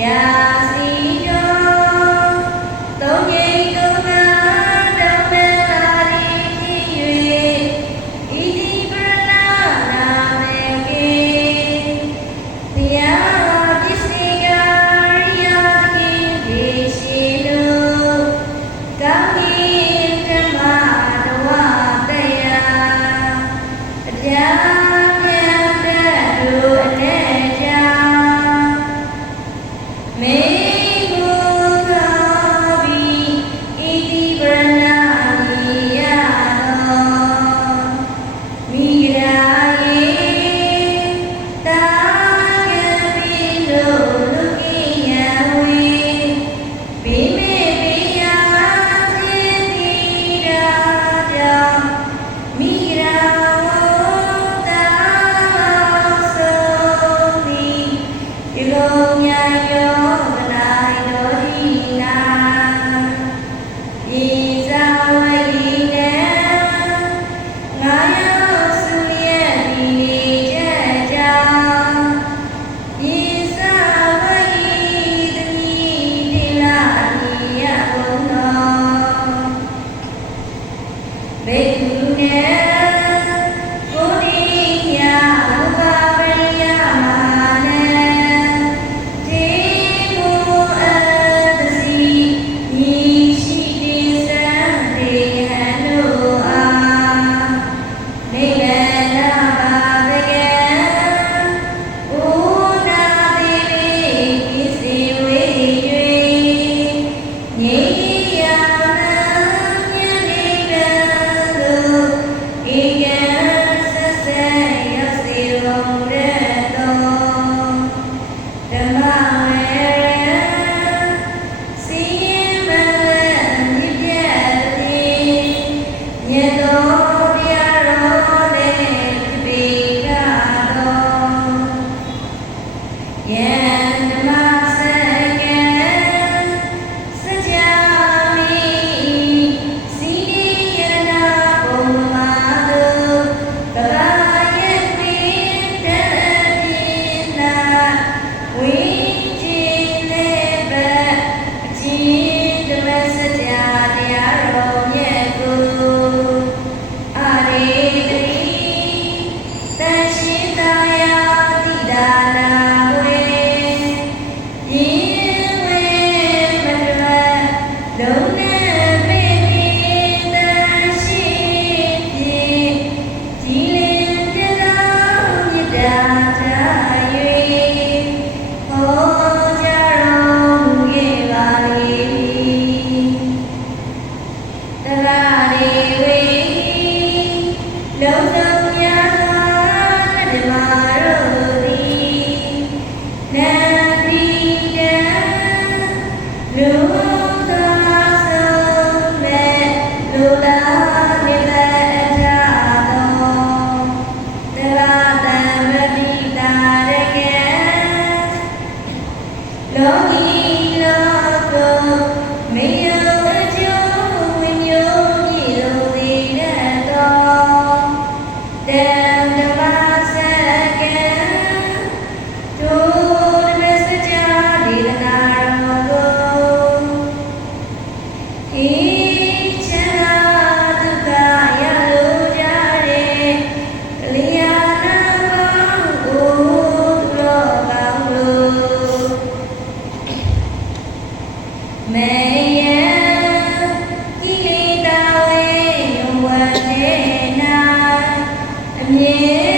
Yeah. Amém. need the message out. No. Yeah.